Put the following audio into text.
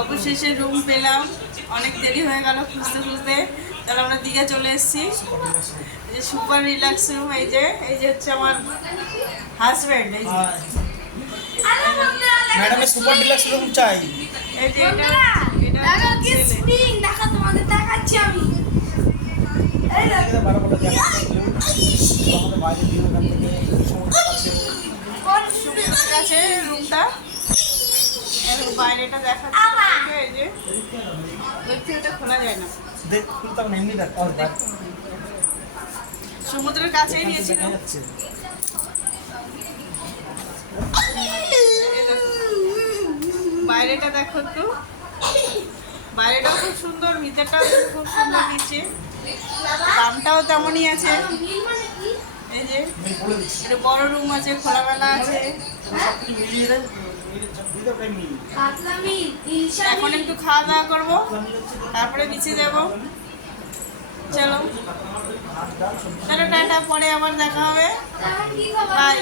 অবশেষে রুম পেলাম, অনেক দেরি হয়ে গেল খুঁজতে খুঁজতে। তাহলে আমরা দীঘা চলে এসেছি। এই যে সুপার রিল্যাক্স রুম, এই যে হচ্ছে আমার হাজব্যান্ড। এই যে ম্যাডামের সুপার ডিলাক্স রুম চাই। এই যে এটা দেখা তোমাদের দেখাচ্ছি আমি। আমাদের বাইরে ভিউ এখান থেকে সমুদ্রের কাছে রুমটা, বাইরেটা দেখাচ্ছে। এই যে দেখছি, এটা খোলা যায় না, দেখ খুলতাম না, এমনি দেখ সমুদ্রের কাছেই নিয়েছিলাম। যাচ্ছে। বাইরেটা দেখো তো, বাইরেটাও খুব সুন্দর, ভিতরটাও খুব সুন্দর নিচে, দামটাও তেমনই আছে। এই যে এটা বড় রুম আছে, খোলামেলা আছে। এখন একটু খাওয়া দাওয়া করবো, তারপরে নিচে যাবো। চলো চলো, টাটা, পরে আবার দেখা হবে। বাই।